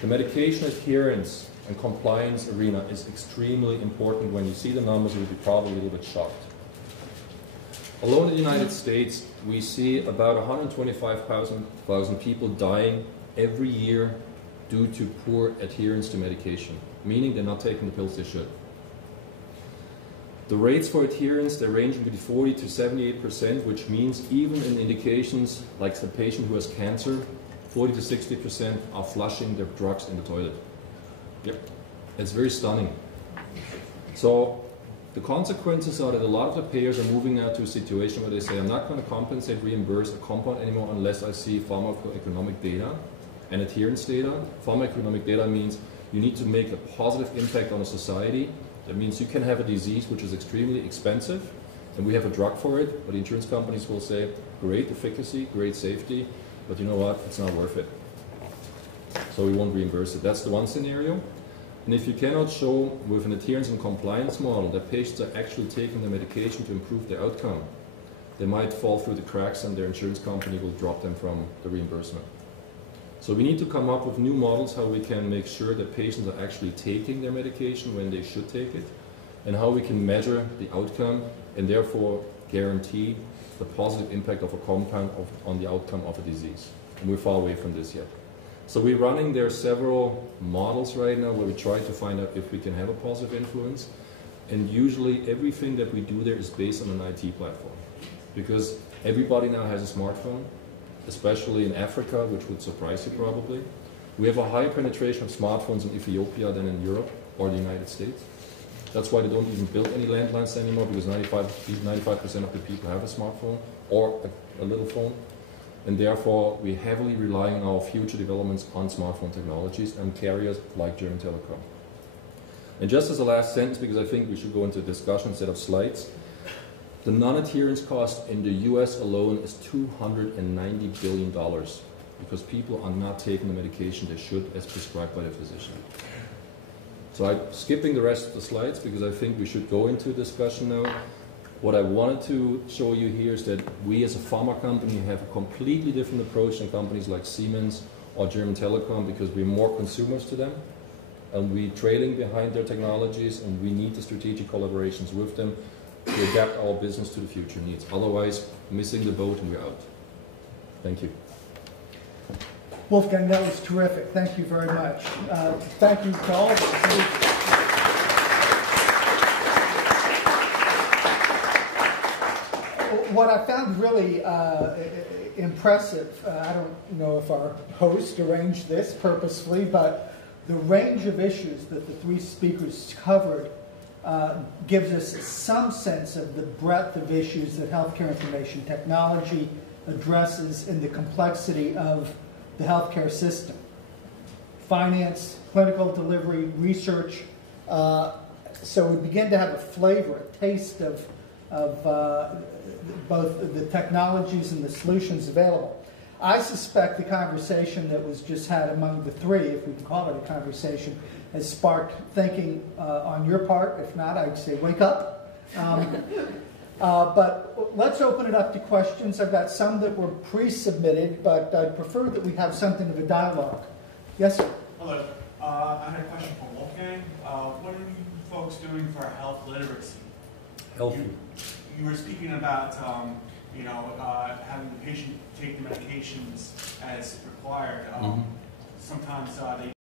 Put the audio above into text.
The medication adherence and compliance arena is extremely important. When you see the numbers, you'll be probably a little bit shocked. Alone in the United States, we see about 125,000 people dying every year due to poor adherence to medication, meaning they're not taking the pills they should. The rates for adherence, they're ranging between 40 to 78%, which means even in indications like the patient who has cancer, 40 to 60% are flushing their drugs in the toilet. Yep. It's very stunning. So the consequences are that a lot of the payers are moving now to a situation where they say, I'm not going to compensate, reimburse a compound anymore unless I see pharmacoeconomic data and adherence data. Pharmacoeconomic data means you need to make a positive impact on a society. That means you can have a disease which is extremely expensive, and we have a drug for it, but the insurance companies will say, great efficacy, great safety, but you know what, it's not worth it. So we won't reimburse it. That's the one scenario. And if you cannot show with an adherence and compliance model that patients are actually taking the medication to improve their outcome, they might fall through the cracks and their insurance company will drop them from the reimbursement. So we need to come up with new models how we can make sure that patients are actually taking their medication when they should take it, and how we can measure the outcome and therefore guarantee the positive impact of a compound on the outcome of a disease. And we're far away from this yet. So we're running, there are several models right now where we try to find out if we can have a positive influence. And usually everything that we do there is based on an IT platform. Because everybody now has a smartphone, especially in Africa, which would surprise you probably. We have a higher penetration of smartphones in Ethiopia than in Europe or the United States. That's why they don't even build any landlines anymore, because 95% of the people have a smartphone or a little phone. And therefore, we heavily rely on our future developments on smartphone technologies and carriers like German Telecom. And just as a last sentence, because I think we should go into a discussion instead of slides, the non-adherence cost in the US alone is $290 billion because people are not taking the medication they should as prescribed by their physician. So I'm skipping the rest of the slides because I think we should go into a discussion now. What I wanted to show you here is that we as a pharma company have a completely different approach than companies like Siemens or German Telecom, because we're more consumers to them and we're trailing behind their technologies, and we need the strategic collaborations with them to adapt our business to the future needs. Otherwise, missing the boat and we're out. Thank you. Wolfgang, that was terrific. Thank you very much. Thank you to all of you. What I found really impressive, I don't know if our host arranged this purposefully, but the range of issues that the three speakers covered gives us some sense of the breadth of issues that healthcare information technology addresses in the complexity of the healthcare system. Finance, clinical delivery, research. So we begin to have a flavor, a taste of both the technologies and the solutions available. I suspect the conversation that was just had among the three, if we can call it a conversation, has sparked thinking on your part. If not, I'd say wake up. But let's open it up to questions. I've got some that were pre-submitted, but I'd prefer that we have something of a dialogue. Yes, sir? Hello. I had a question for Wolfgang. What are you folks doing for health literacy? Healthy. You were speaking about having the patient take the medications as required. Sometimes they